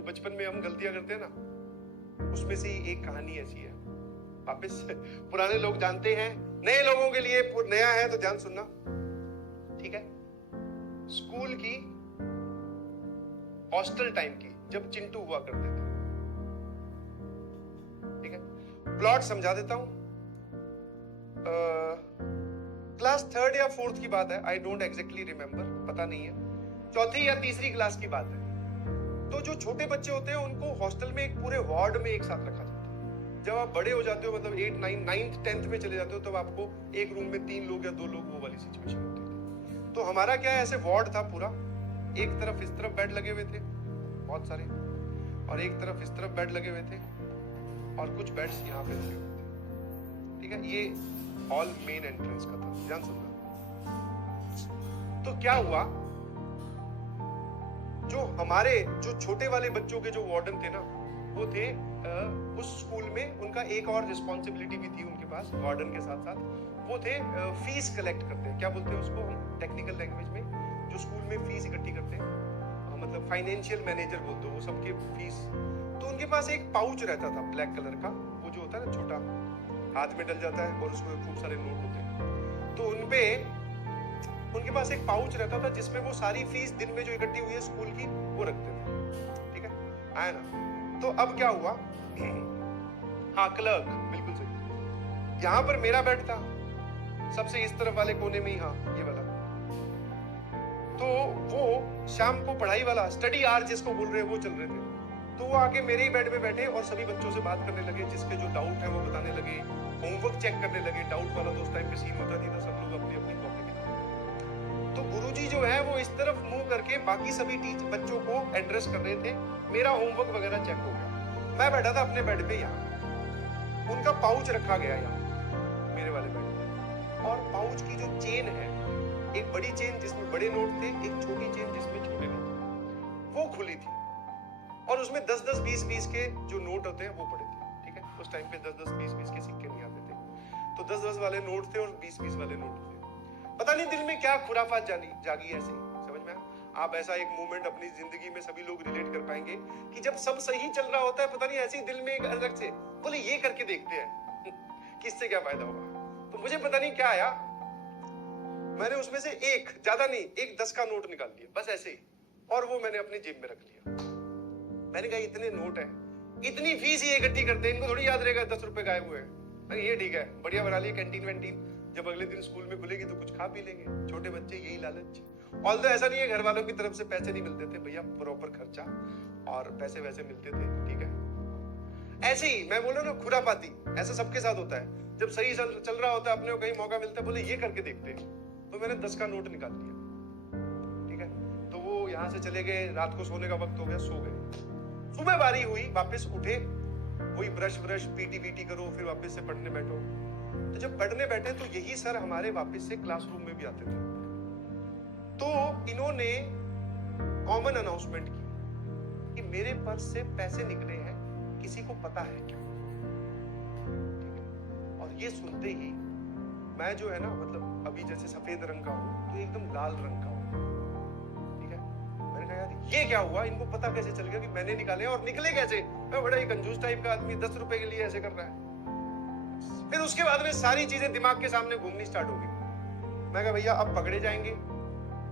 जो बचपन में हम गलतियां करते हैं ना, उसमें से ही एक कहानी ऐसी है। वापस पुराने लोग जानते हैं, नए लोगों के लिए नया है तो ध्यान सुनना, ठीक है। स्कूल की हॉस्टल टाइम की, जब चिंटू हुआ करते थे, ठीक है। प्लॉट समझा देता हूं। क्लास 3rd या 4th की बात है, आई डोंट एग्जैक्टली रिमेंबर, पता नहीं है, 4th या 3री क्लास की बात है। तो जो छोटे बच्चे होते हैं उनको हॉस्टल में एक पूरे वार्ड में एक साथ रखा जाता है। जब आप बड़े हो जाते हो, मतलब 8, 9, 9th 10th में चले जाते हो, तब आपको एक रूम में 3 लोग या 2 लोग, वो वाली सिचुएशन होती थी। तो हमारा क्या है, ऐसे वार्ड था पूरा, एक तरफ इस तरफ बेड लगे हुए थे बहुत सारे, और एक तरफ इस तरफ बेड लगे हुए थे, और कुछ बेड्स यहाँ पे लगे हुए थे, ठीक है। ये हॉल मेन एंट्रेंस का था, ध्यान सुनना। तो क्या हुआ, जो छोटे वाले बच्चों के जो वार्डन थे ना, वो थे उस स्कूल में, उनका एक और रिस्पॉन्सिबिलिटी भी थी उनके पास वार्डन के साथ साथ, वो थे फीस कलेक्ट करते हैं, क्या बोलते हैं उसको हम टेक्निकल लैंग्वेज में, जो स्कूल में फीस इकट्ठी करते हैं, मतलब फाइनेंशियल मैनेजर बोलते हो, वो सबके फीस। तो उनके पास एक पाउच रहता था ब्लैक कलर का, वो जो होता है ना छोटा, हाथ में डल जाता है और उसमें खूब सारे नोट होते हैं। तो उनके पास एक पाउच रहता था जिसमें वो सारी फीस दिन में जो इकट्ठी हुई है स्कूल की, वो रखते थे, ठीक है, आया ना। तो अब क्या हुआ, हाँ क्लर्क, बिल्कुल सही। यहां पर मेरा बेड था सबसे इस तरफ वाले कोने में ही, हाँ ये वाला। तो वो शाम को पढ़ाई वाला स्टडी आवर जिसको बोल रहे हैं वो चल रहे थे, तो वो आके मेरे ही बेड पे बैठे और सभी बच्चों से बात करने लगे, जिसके जो डाउट है वो बताने लगे, होमवर्क चेक करने लगे। डाउट वाला तो उस टाइम पे सीन होता नहीं था, सब लोग अपनी अपनी कॉपी लिखते। तो गुरुजी जो है वो इस तरफ मुंह करके बाकी सभी बच्चों को एड्रेस कर रहे थे, मेरा होमवर्क वगैरह चेक हो गया। मैं बैठा था अपने बेड पे, यहाँ उनका पाउच रखा गया यहाँ मेरे वाले बेड पे, और पाउच की जो चेन है, एक बड़ी चेन जिसमें बड़े नोट थे, एक छोटी चेन जिसमें छोटे नोट थे, वो खुली थी, और उसमें 10-10, 20-20 के जो नोट होते हैं वो पड़े थे, ठीक है। उस टाइम पे 10-10, 20-20 के सिक्के नहीं आते थे, तो 10-10 वाले नोट थे और 20-20 वाले नोट थे। पता नहीं दिल में क्या खुराफात जागी ऐसे, समझ में? आप ऐसा एक मोमेंट अपनी जिंदगी में सभी लोग रिलेट कर पाएंगे कि जब सब सही चल रहा होता है, पता नहीं ऐसे ही दिल में एक अलग से बोले ये करके देखते हैं कि इससे क्या फायदा होगा। तो मुझे पता नहीं क्या आया, मैंने उसमें से एक, ज्यादा नहीं, एक 10 का नोट निकाल लिया, बस ऐसे ही, और वो मैंने अपनी जेब में रख लिया। मैंने कहा इतने नोट है, इतनी फीस ही इकट्ठी करते हैं, इनको थोड़ी याद रहेगा 10 रुपए गायब हुए हैं। ये ठीक है, बढ़िया बना लिया कैंटीन वैंटीन, जब अगले दिन स्कूल में खुलेगी तो कुछ खा पी लेंगे, छोटे बच्चे यही लालच। ऑल्दो ऐसा नहीं है घर वालों की तरफ से पैसे नहीं मिलते थे भैया, प्रॉपर खर्चा और पैसे वैसे मिलते थे, ठीक है। ऐसे ही मैं बोल रहा हूँ ना, खुरापाती ऐसा सबके साथ होता है, जब सही चल रहा होता है, अपने को कहीं मौका मिलता है, बोले ये करके देखते हैं, तो मैंने 10 का नोट निकाल लिया, ठीक है। तो वो यहाँ से चले गए, रात को सोने का वक्त हो गया, सो गए। सुबह बारी हुई, वापस उठे, वही ब्रश पीटी करो, फिर वापस से पढ़ने बैठो। तो जब पढ़ने बैठे तो यही सर हमारे वापस से क्लासरूम में भी आते थे। तो इन्होंने कॉमन अनाउंसमेंट की कि मेरे पर्स से पैसे निकले हैं, किसी को पता है क्या, ठीक है। और ये सुनते ही मैं जो है ना, मतलब अभी जैसे सफेद रंग का हूं, तो एकदम लाल रंग का हूं, ठीक है। मैंने कहा यार ये क्या हुआ, इनको पता कैसे चल गया कि मैंने निकाले, और निकले कैसे? मैं बड़ा ही कंजूस टाइप का आदमी, 10 रुपए के लिए ऐसे कर रहा है। फिर उसके बाद में सारी चीजें दिमाग के सामने घूमनी स्टार्ट हो गई। मैं कहा भैया अब पकड़े जाएंगे,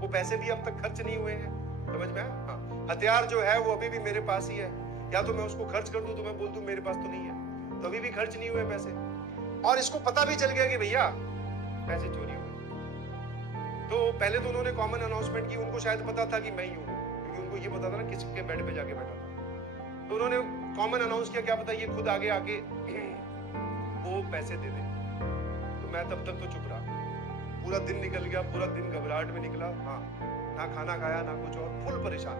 वो पैसे भी अब तक खर्च नहीं हुए हैं, समझ में आया? हाँ, हथियार जो है वो अभी भी मेरे पास ही है, या तो मैं उसको खर्च कर दूं तो मैं बोल दूं मेरे पास तो नहीं है, तो अभी भी खर्च नहीं हुए पैसे। और इसको पता भी चल गया कि भैया पैसे चोरी हुए। तो पहले तो उन्होंने कॉमन अनाउंसमेंट की, उनको शायद पता था कि मैं ही हूँ, क्योंकि उनको ये पता था ना किसके बेड पे जाके बैठा था। तो उन्होंने कॉमन अनाउंस किया, क्या पता ये खुद आगे आके वो पैसे दे दे। तो मैं तब तक तो चुप रहा, पूरा दिन निकल गया, पूरा दिन घबराहट में निकला। हाँ, ना खाना खाया ना कुछ और, फुल परेशान,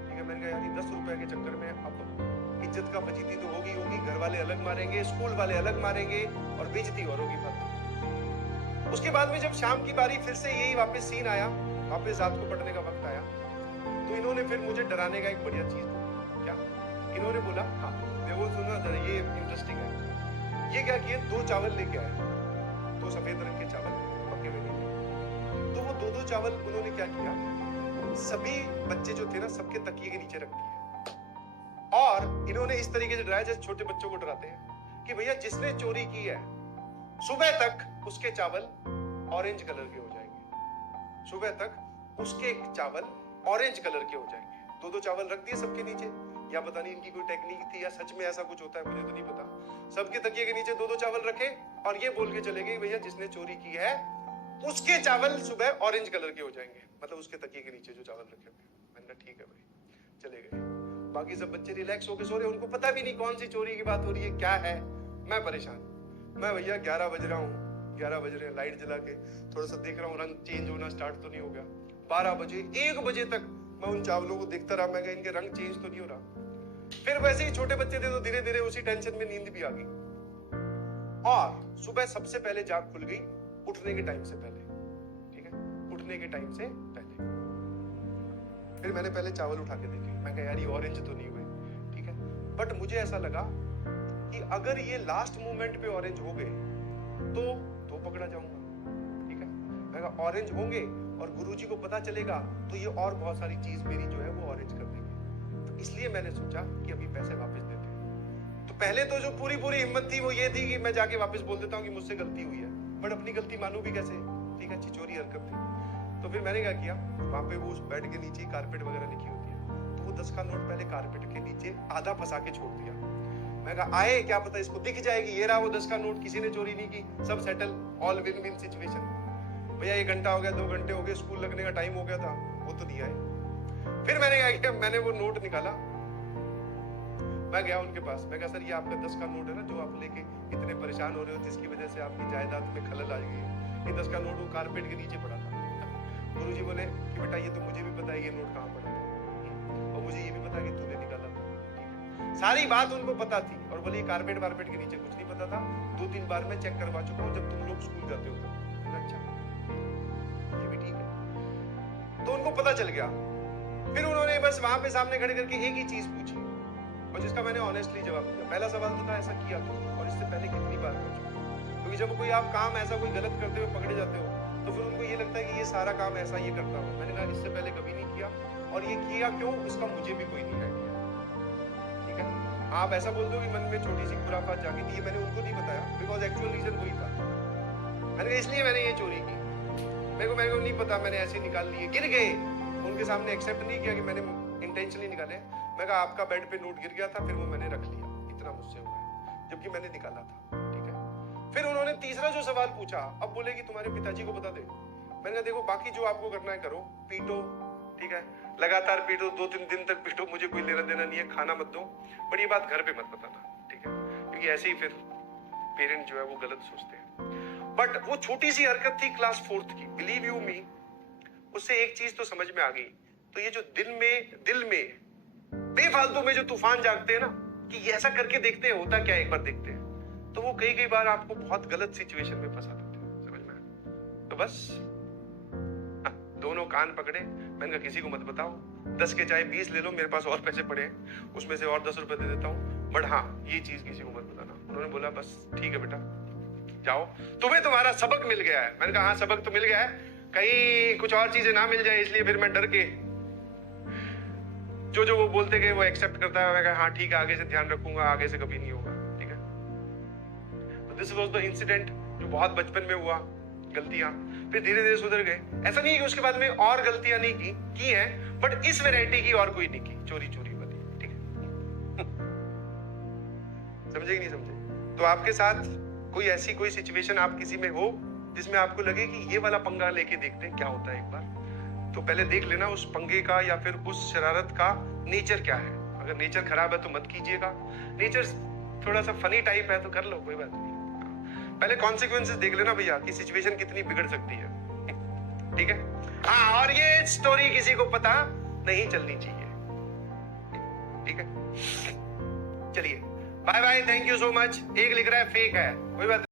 ठीक है। मैंने कहा यार 10 रुपए के चक्कर में अब इज्जत का फजीती तो होगी, घर वाले अलग मारेंगे, स्कूल वाले अलग मारेंगे, और बेइज्जती और होगी फालतू। उसके बाद में जब शाम की बारी, फिर से यही वापस सीन आया, वापस रात को पढ़ने का वक्त आया, तो इन्होंने फिर मुझे डराने का एक बढ़िया चीज बोला। क्या इन्होंने बोला? हाँ देखो सुनना जरा, ये इंटरेस्टिंग है। ये क्या किए, 2 चावल लेके आए, 2 सफेद रंग के चावल पके हुए नहीं। तो वो 2-2 चावल उन्होंने क्या किया, सभी बच्चे जो थे ना, सबके तकिए के नीचे रख दिए, और इन्होंने इस तरीके से डराया जैसे छोटे बच्चों को डराते हैं कि भैया जिसने चोरी की है सुबह तक उसके चावल ऑरेंज कलर के हो जाएंगे, सुबह तक उसके चावल ऑरेंज कलर के हो जाएंगे। दो दो चावल रख दिए सबके नीचे, या पता नहीं इनकी कोई टेक्निक थी या सच में ऐसा कुछ होता है, मुझे तो नहीं पता। सबके तकिए के नीचे दो दो चावल रखे और ये बोल के चले गए भैया जिसने चोरी की है उसके चावल सुबह ऑरेंज कलर के हो जाएंगे, मतलब उसके तकिए के नीचे जो चावल रखे थे। मैंने कहा ठीक है भाई, चले गए। बाकी सब बच्चे रिलैक्स होके सो रहे, उनको पता भी नहीं कौन सी चोरी की बात हो रही है, क्या है। मैं परेशान, मैं भैया 11 बज रहा हूँ, 11 बज रहे हैं, लाइट जला के थोड़ा सा देख रहा हूँ रंग चेंज होना स्टार्ट तो नहीं हो गया। 12 बजे 1 बजे तक मैं उन चावलों को देखता रहा, मैं कहा इनके रंग चेंज तो नहीं हो रहा। फिर वैसे ही छोटे बच्चे थे तो धीरे धीरे उसी टेंशन में नींद भी आ गई, और सुबह सबसे पहले जाग खुल गई उठने के टाइम से पहले, ठीक है, उठने के टाइम से पहले। फिर मैंने पहले चावल उठा के देखे, मैं कहा यार ये ऑरेंज तो नहीं हुए, ठीक है, बट मुझे ऐसा लगा कि अगर ये लास्ट मोमेंट पे ऑरेंज हो गए तो पकड़ा जाऊंगा, ठीक है। मैं कहा ऑरेंज होंगे और गुरुजी को पता चलेगा तो ये और बहुत सारी चीज मेरी जो है वो ऑरेंज कर देंगे। तो इसलिए मैंने सोचा कि अभी पैसे वापस देते हैं। तो पहले तो जो पूरी हिम्मत थी वो ये थी कि मैं जाके वापस बोल देता हूँ कि मुझसे गलती हुई है, बट अपनी गलती मानू भी कैसे, ठीक है, चिचोरी हरकत थी। तो फिर मैंने क्या किया, वहां पे वो उस बेड के नीचे कारपेट वगैरह लिखी होती है, तो वो 10 का नोट पहले कारपेट के नीचे आधा फंसा के छोड़ दिया। मैं कहा आए क्या पता इसको दिख जाएगी, ये रहा वो 10 का नोट, किसी ने चोरी नहीं की, सब settle, all win win situation. भैया 1 घंटा हो गया, 2 घंटे हो गए, स्कूल लगने का टाइम हो गया था, वो तो नहीं आए। फिर मैंने क्या किया, मैंने वो नोट निकाला, मैं गया उनके पास, मैं कहा सर ये आपका 10 का नोट है ना जो आप लेके इतने परेशान हो रहे हो जिसकी वजह से आपकी जायदाद में खलल आ गई है, ये 10 का नोट वो कारपेट के नीचे पड़ा था। गुरुजी बोले कि बेटा ये तो मुझे भी पता है ये नोट कहाँ पड़ा था, और मुझे ये भी पता है कि तूने निकाला था, ठीक है, सारी बात उनको पता थी। और बोले कारपेट वारपेट के नीचे कुछ नहीं पता था, 2-3 बार मैं चेक करवा चुका हूँ जब तुम लोग स्कूल जाते हो। अच्छा ये भी ठीक है, तो उनको पता चल गया। फिर उन्होंने बस वहां पे सामने खड़े करके एक ही चीज पूछी और जिसका मैंने ऑनेस्टली जवाब दिया। पहला सवाल तो था ऐसा किया तो, और इससे पहले कितनी बार कर चुका, क्योंकि जब कोई आप काम ऐसा कोई गलत करते हुए पकड़े जाते हो तो फिर उनको ये लगता है कि ये सारा काम ऐसा ये करता हूँ। मैंने कहा इससे पहले कभी नहीं किया, और ये किया क्यों इसका मुझे भी कोई नहीं आइडिया, ठीक है। आप ऐसा बोल दो कि मन में छोटी सी खुराफात जागी थी, ये मैंने उनको नहीं बताया, बिकॉज एक्चुअल रीजन वही था। मैंने कहा इसलिए मैंने ये चोरी की, मेरे को नहीं पता, मैंने ऐसे निकाल लिए, गिर गए। उनके सामने एक्सेप्ट नहीं किया कि मैंने इंटेंशनली निकाले। मैं कहा आपका बेड पे नोट गिर गया था, फिर वो मैंने रख लिया, इतना मुझसे हुआ है, जबकि मैंने निकाला था, ठीक है। फिर उन्होंने तीसरा जो सवाल पूछा, अब बोले कि तुम्हारे पिताजी को बता दे। मैंने कहा देखो बाकी जो आपको करना है करो, पीटो, ठीक है, लगातार पीटो, 2-3 दिन तक पीटो, मुझे कोई लेना देना नहीं है, खाना मत दो, बट ये बात घर पे मत बताना, ठीक है, क्योंकि ऐसे ही फिर पेरेंट जो है वो गलत सोचते हैं। बट वो छोटी सी हरकत थी क्लास 4th की, बिलीव यू मी, उससे एक चीज तो समझ में आ गई। तो ये जो दिल में बेफालतू में जो तूफान जागते हैं ना कि ये ऐसा करके देखते हैं होता क्या, एक बार देखते हैं, तो वो कई बार आपको बहुत गलत सिचुएशन में फंसा देते हैं, समझ में आया। तो बस दोनों कान पकड़े, मैंने कहा किसी को मत बताओ, 10 के चाहे 20 ले लो, मेरे पास और पैसे पड़े हैं, उसमें से और 10 रुपए दे देता हूँ, बट हाँ ये चीज किसी को मत बताना। उन्होंने बोला बस ठीक है बेटा जाओ, तुम्हें तुम्हारा सबक मिल गया है। मैंने कहा हाँ सबक तो मिल गया है, कहीं कुछ और चीजें ना मिल जाए, इसलिए फिर मैं डर के जो वो बोलते गए वो एक्सेप्ट करता है। मैं कहा हाँ ठीक है, आगे से ध्यान रखूंगा, आगे से कभी नहीं होगा, ठीक है। तो दिस वाज द इंसिडेंट जो बहुत बचपन में हुआ, गलतियां फिर धीरे धीरे सुधर गए। ऐसा नहीं है कि उसके बाद में और गलतियां नहीं की हैं, बट इस वैरायटी की और कोई नहीं की, चोरी वाली, ठीक है। समझे कि नहीं समझे? तो आपके साथ कोई सिचुएशन आप किसी में हो जिसमें आपको लगे कि ये वाला पंगा लेके देखते हैं क्या होता है एक बार, तो पहले देख लेना उस पंगे का या फिर उस शरारत का नेचर क्या है। अगर नेचर खराब है तो मत कीजिएगा, नेचर थोड़ा सा फनी टाइप है तो कर लो, कोई बात नहीं। पहले कॉन्सिक्वेंसेस देख लेना भैया कि सिचुएशन कितनी बिगड़ सकती है, ठीक है। हाँ, और ये स्टोरी किसी को पता नहीं चलनी चाहिए, ठीक है। चलिए bye bye, thank you so much. एक लिख रहा है फेक है, कोई बात नहीं।